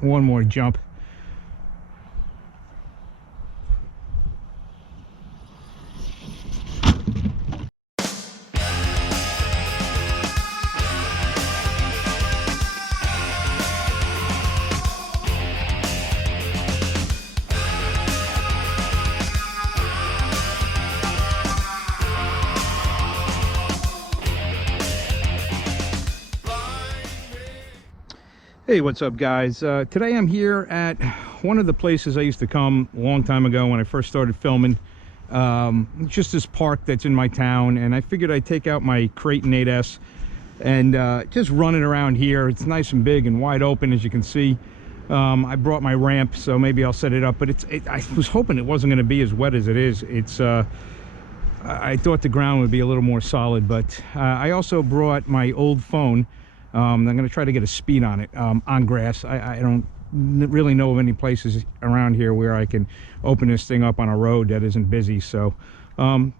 one more jump. Hey, what's up, guys? Today I'm here at one of the places I used to come a long time ago when I first started filming. Just this park that's in my town, and I figured I'd take out my Kraton 8S and just run it around here. It's nice and big and wide open, as you can see. I brought my ramp, so maybe I'll set it up, but I was hoping it wasn't going to be as wet as it is. I thought the ground would be a little more solid, but I also brought my old phone. I'm going to try to get a speed on it on grass. I don't really know of any places around here where I can open this thing up on a road that isn't busy. So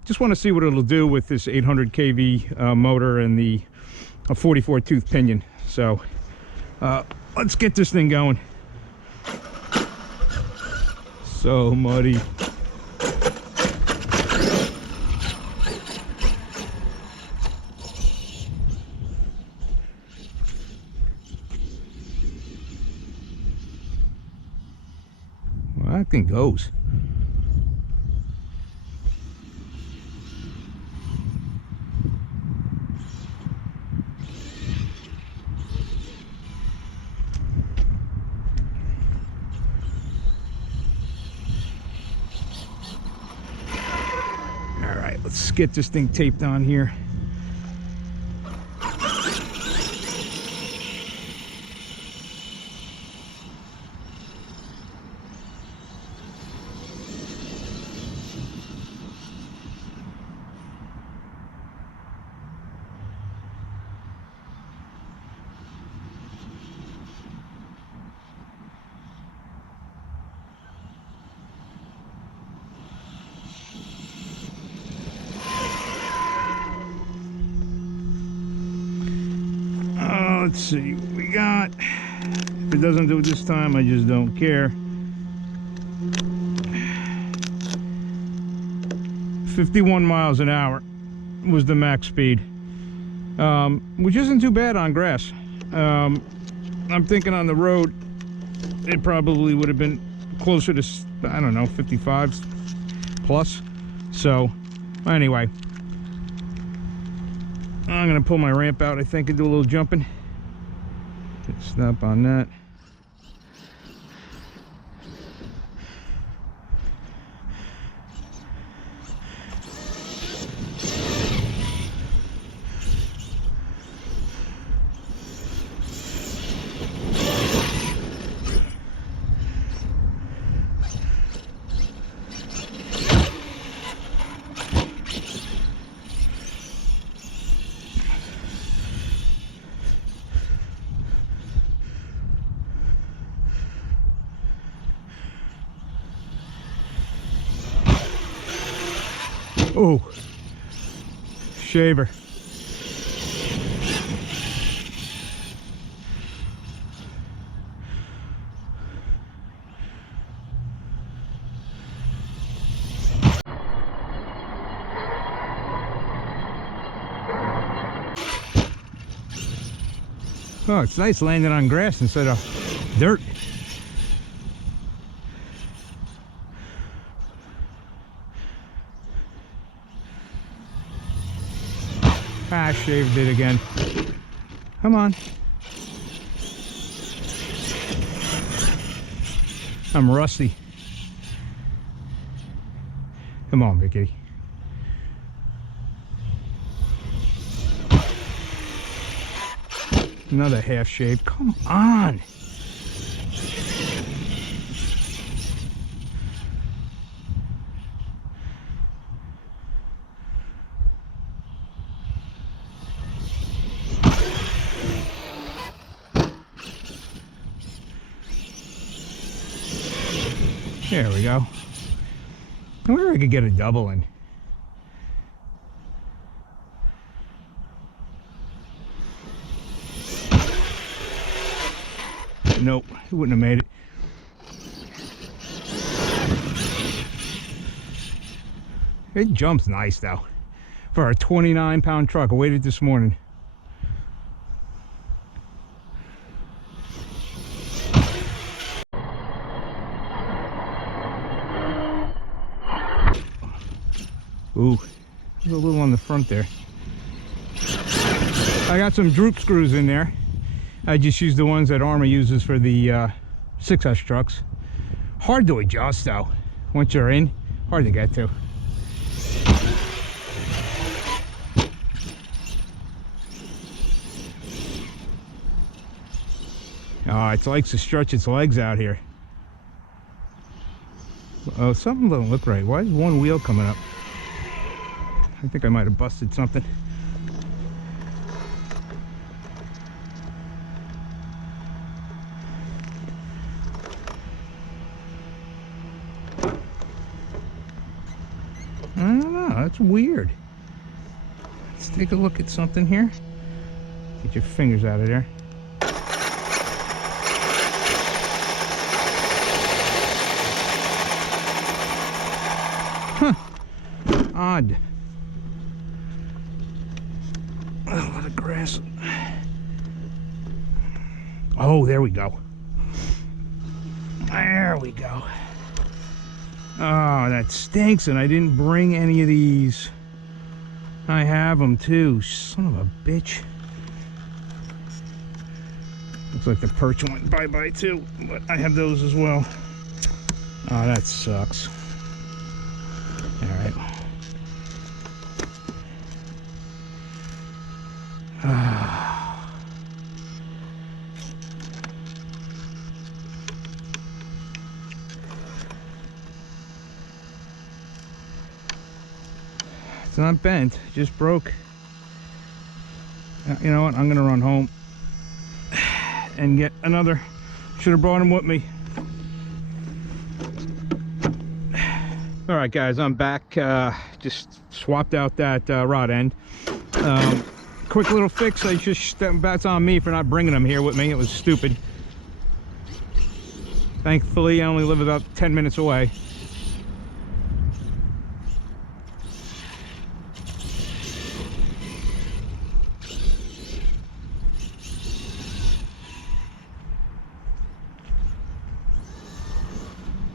just want to see what it'll do with this 800 kV motor and the 44 tooth pinion. So let's get this thing going. So muddy. That thing goes. All right, let's get this thing taped on here. Let's see what we got. If it doesn't do it this time, I just don't care. 51 miles an hour was the max speed, which isn't too bad on grass. I'm thinking on the road, it probably would have been closer to, I don't know, 55 plus. So anyway, I'm gonna pull my ramp out, I think, and do a little jumping. Stop on that. Oh, shaver. Oh, it's nice landing on grass instead of dirt. Ah, shaved it again. Come on. I'm rusty. Come on, Big Kitty. Another half shave. Come on. There we go. I wonder if I could get a double in. Nope, it wouldn't have made it. It jumps nice though. For a 29-pound truck, I weighed it this morning. Ooh, there's a little on the front there. I got some droop screws in there. I just used the ones that Arrma uses for the 6S trucks. Hard to adjust though. Once you're in, hard to get to. Oh, it likes to stretch its legs out here. Oh, something doesn't look right. Why is one wheel coming up? I think I might have busted something. I don't know, that's weird. Let's take a look at something here. Get your fingers out of there. Huh. Odd. A lot of grass. Oh, there we go. There we go. Oh, that stinks, and I didn't bring any of these. I have them too. Son of a bitch. Looks like the perch went bye-bye too, but I have those as well. Oh, that sucks. All right. It's not bent, it just broke. You know what? I'm gonna run home and get another. Should have brought him with me. All right, guys, I'm back. Just swapped out that rod end. Quick little fix. That's on me for not bringing them here with me. It was stupid. Thankfully, I only live about 10 minutes away.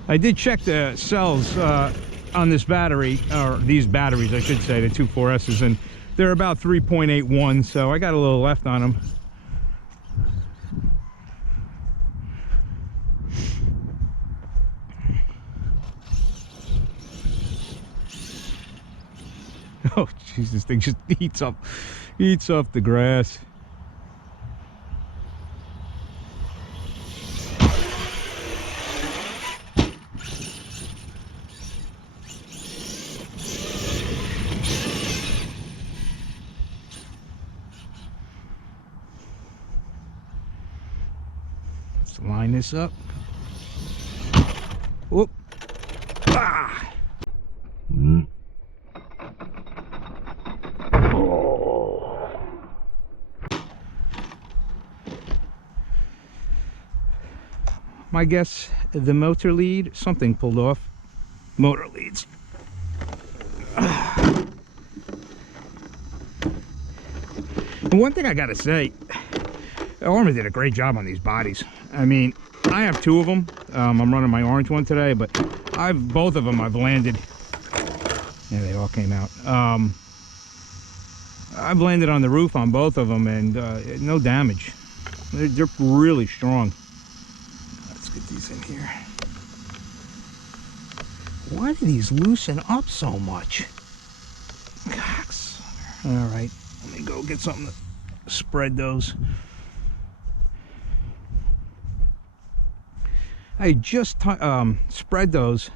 I did check the cells on this battery, or these batteries I should say, the two 4S's, and they're about 3.81, so I got a little left on them. Oh jeez, this thing just eats up the grass. Line this up. Whoop. Ah. Oh. My guess, the motor lead, something pulled off. Motor leads. And one thing I gotta say, Arrma did a great job on these bodies. I mean, I have two of them. I'm running my orange one today, but both of them I've landed. Yeah, they all came out. I've landed on the roof on both of them, and no damage. They're really strong. Let's get these in here. Why do these loosen up so much? Gosh. All right, let me go get something to spread those. I just spread those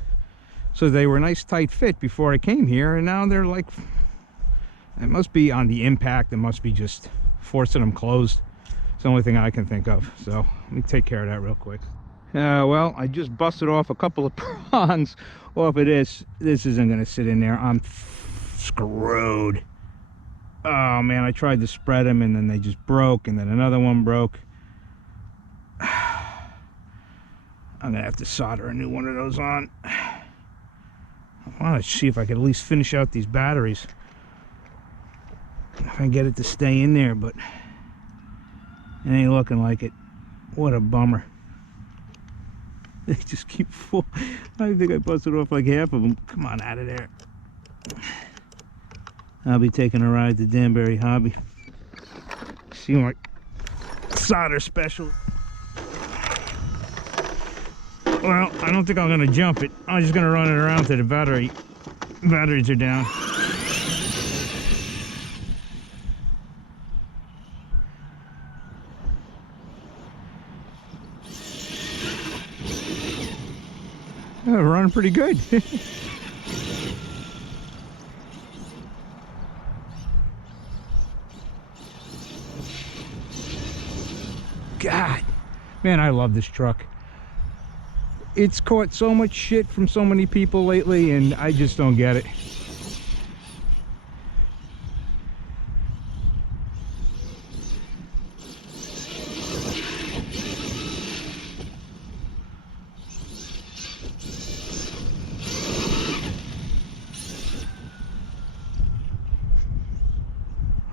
so they were a nice tight fit before I came here, and now they're like, it must be on the impact, it must be just forcing them closed. It's the only thing I can think of. So let me take care of that real quick. Well, I just busted off a couple of prongs off of this. This isn't going to sit in there. I'm screwed. Oh man, I tried to spread them and then they just broke, and then another one broke. I'm gonna have to solder a new one of those on. I want to see if I can at least finish out these batteries. If I can get it to stay in there, but it ain't looking like it. What a bummer. They just keep full. I think I busted off like half of them. Come on, out of there. I'll be taking a ride to Danbury Hobby. See my solder special. Well, I don't think I'm gonna jump it. I'm just gonna run it around to the batteries are down. Oh, running pretty good. God, man, I love this truck. It's caught so much shit from so many people lately, and I just don't get it.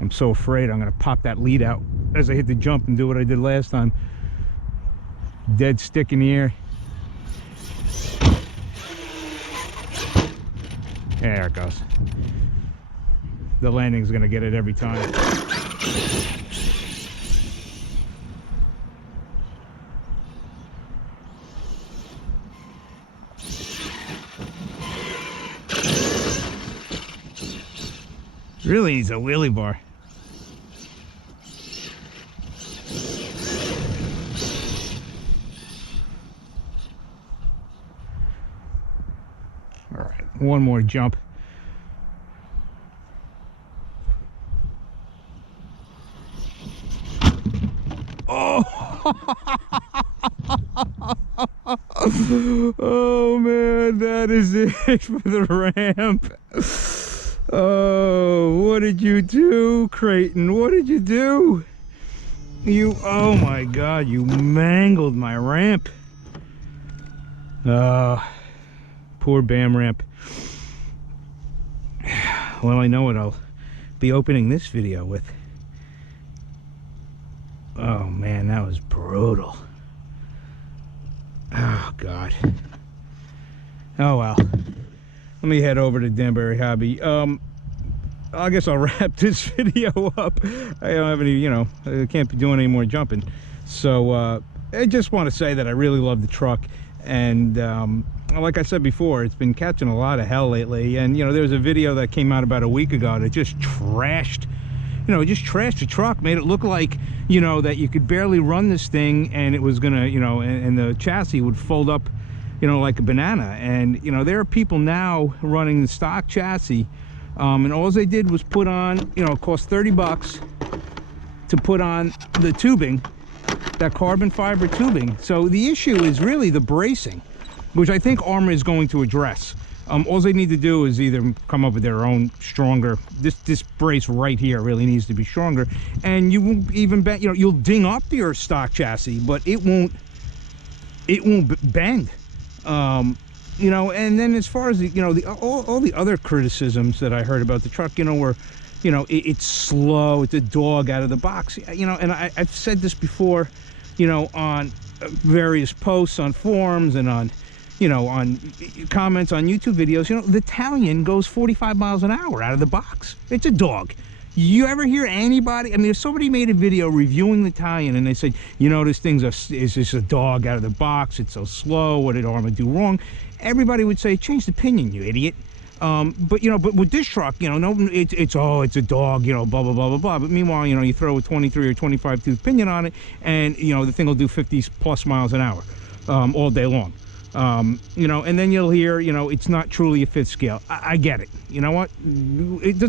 I'm so afraid I'm gonna pop that lead out as I hit the jump and do what I did last time. Dead stick in the air. There it goes. The landing's gonna get it every time. Really needs a wheelie bar. All right, one more jump. Oh! Oh man, that is it for the ramp. Oh, what did you do, Kraton? What did you do? Oh my God, you mangled my ramp. Poor BAM ramp. Well, I know what I'll be opening this video with. Oh man, that was brutal. Oh God. Oh well. Let me head over to Danbury Hobby. I guess I'll wrap this video up. I don't have any, you know, I can't be doing any more jumping. So I just want to say that I really love the truck. And like I said before, it's been catching a lot of hell lately. And, you know, there was a video that came out about a week ago that just trashed, you know, just trashed the truck, made it look like, you know, that you could barely run this thing and it was gonna, you know, and the chassis would fold up, you know, like a banana. And, you know, there are people now running the stock chassis, and all they did was put on, you know, it cost 30 bucks to put on the tubing, that carbon fiber tubing. So the issue is really the bracing, which I think Arrma is going to address. All they need to do is either come up with their own stronger, this brace right here really needs to be stronger, and you won't even bend, you know, you'll ding up your stock chassis, but it won't bend. You know, and then as far as the, you know, all the other criticisms that I heard about the truck, you know, were, you know, it's slow, it's a dog out of the box, you know. And I've said this before, you know, on various posts on forums and on, you know, on comments on YouTube videos. You know, the Italian goes 45 miles an hour out of the box. It's a dog. You ever hear anybody, I mean, if somebody made a video reviewing the Italian and they said, you know, this thing's is just a dog out of the box, it's so slow, what did Arrma do wrong? Everybody would say, change the pinion, you idiot. But, you know, but with this truck, you know, no, it's a dog, you know, blah, blah, blah, blah, blah. But meanwhile, you know, you throw a 23 or 25 tooth pinion on it and, you know, the thing will do 50 plus miles an hour all day long. You know, and then you'll hear, you know, it's not truly a fifth scale. I get it. You know what?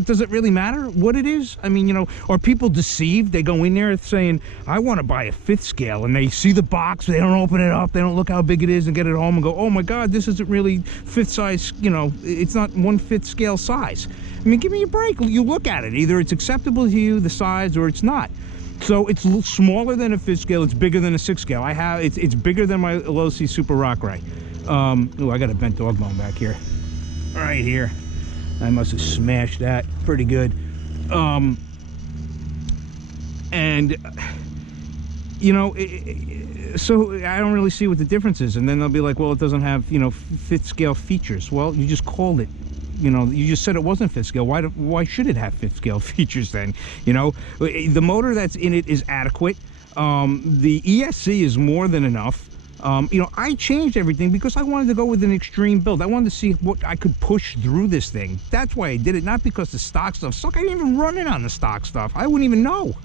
Does it really matter what it is? I mean, you know, are people deceived? They go in there saying, I want to buy a fifth scale, and they see the box, they don't open it up, they don't look how big it is and get it home and go, oh my God, this isn't really fifth size, you know, it's not 1/5 scale size. I mean, give me a break. You look at it. Either it's acceptable to you, the size, or it's not. So it's smaller than a fifth scale. It's bigger than a sixth scale. I have it's bigger than my low C Super Rock Ray. Oh, I got a bent dog bone back here, right here. I must have smashed that pretty good. And you know, so I don't really see what the difference is. And then they'll be like, well, it doesn't have, you know, fifth scale features. Well, you just called it. You know, you just said it wasn't fifth scale. Why should it have fifth scale features then? You know, the motor that's in it is adequate. The ESC is more than enough. You know, I changed everything because I wanted to go with an extreme build. I wanted to see what I could push through this thing. That's why I did it, not because the stock stuff sucked. I didn't even run it on the stock stuff. I wouldn't even know.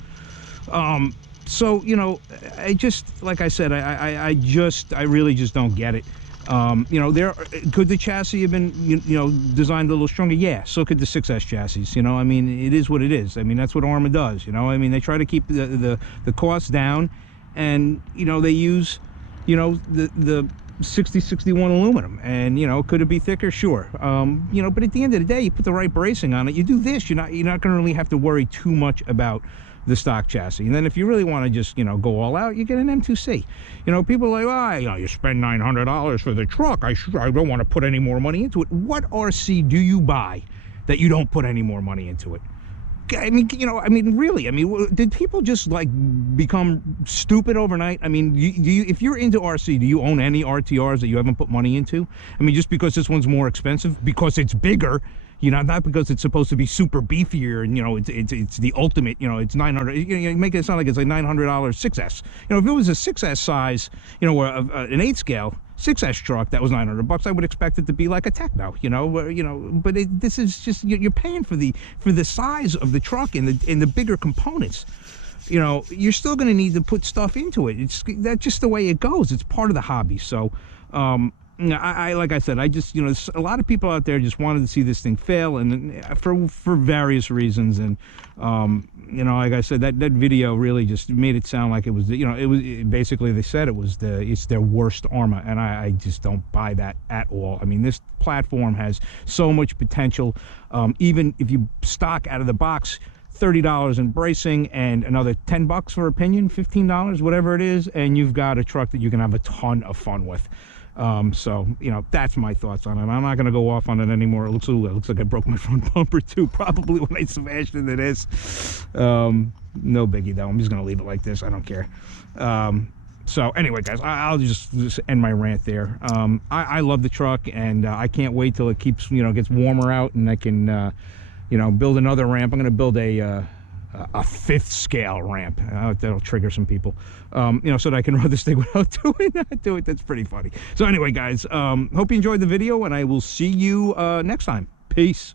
So, you know, I just, like I said, I really just don't get it. You know, could the chassis have been, you know, designed a little stronger? Yeah, so could the 6S chassis. You know, I mean, it is what it is. I mean, that's what Arrma does. You know, I mean, they try to keep the costs down, and you know, they use, you know, the 6061 aluminum, and you know, could it be thicker? Sure. You know, but at the end of the day, you put the right bracing on it, you do this, you're not going to really have to worry too much about the stock chassis. And then if you really want to just, you know, go all out, you get an M2C. You know, people are like, oh, you know, you spend $900 for the truck, I don't want to put any more money into it. What RC do you buy that you don't put any more money into it? I mean, you know, I mean, really, I mean, did people just like become stupid overnight? I mean, if you're into RC, do you own any RTRs that you haven't put money into? I mean, just because this one's more expensive, because it's bigger, you know, not because it's supposed to be super beefier, and you know, it's the ultimate, you know, it's 900. You make it sound like it's like $900 6S. You know, if it was a 6S size, you know, or an 8 scale 6S truck that was $900, I would expect it to be like a Techno, you know, but this is just, you're paying for the size of the truck and the bigger components. You know, you're still going to need to put stuff into it. That's just the way it goes. It's part of the hobby. So, I like I said, I just, you know, a lot of people out there just wanted to see this thing fail, and for various reasons. And you know, like I said, that video really just made it sound like it was, you know, it was basically, they said it's their worst Arrma, and I just don't buy that at all. I mean, this platform has so much potential. Even if you stock out of the box $30 in bracing and another $10 for a pinion, $15, whatever it is, and you've got a truck that you can have a ton of fun with. So, you know, that's my thoughts on it. I'm not going to go off on it anymore. It looks like I broke my front bumper too, probably when I smashed into this. No biggie though. I'm just going to leave it like this. I don't care. So anyway, guys, I'll just end my rant there. I love the truck, and I can't wait till it keeps, you know, gets warmer out, and I can, you know, build another ramp. I'm going to build a fifth scale ramp. That'll trigger some people, you know, so that I can run this thing without doing that to it. That's pretty funny. So anyway, guys, hope you enjoyed the video, and I will see you next time. Peace.